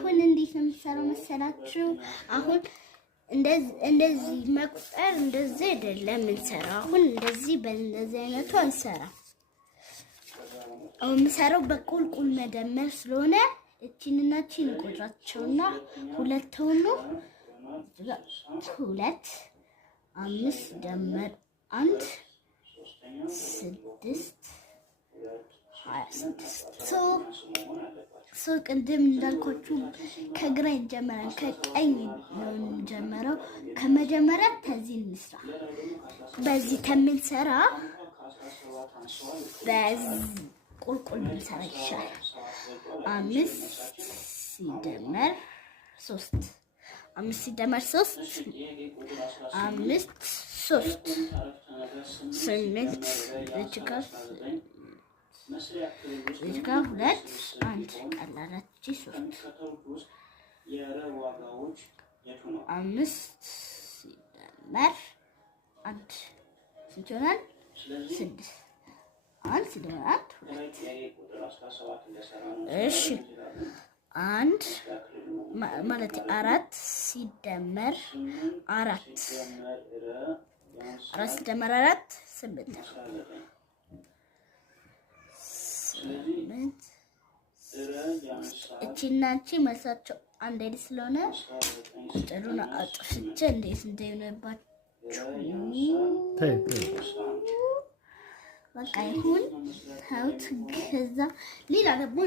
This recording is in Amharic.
አሁን እንዴት ነው የምትሰራው መሰላችሁ? አሁን እንደዚህ መቁጠር እንደዚህ አይደለም የምንሰራው። አሁን እንደዚህ በእንደዚህ አይነቱ አንሰራም። አሁን የምሰራው በቁልቁል መደመር ስለሆነ እቺንና እቺን እንቆጥራቸውና ሁለት ሆኖ 2 5 ደመር 1 6 26 ቅድም እንዳልኳችሁ ከግራ ይጀመራል፣ ከቀኝ ነው የሚጀመረው። ከመጀመሪያ ከዚህ እንስራ። በዚህ ከምንሰራ በዚህ ቁልቁል ብንሰራ ይሻላል። 5 ሲደመር 3 5 ሲደመር 3 5 3 8 እዚህ ጋር 2 1 ቀላላች 3 5 ሲደመር 1 ስንት ይሆናል? 6 1 ሲደመር 1 2 እሺ 1 ማለት 4 ሲደመር 4 ሲደመር 4 8 እቺና እቺ መልሳቸው አንድ አይነት ስለሆነ ቁጥሩን አጥፍቼ እንዴት እንደሆነባችሁ በቃ ይሁን። ታውት ከዛ ሌላ ደግሞ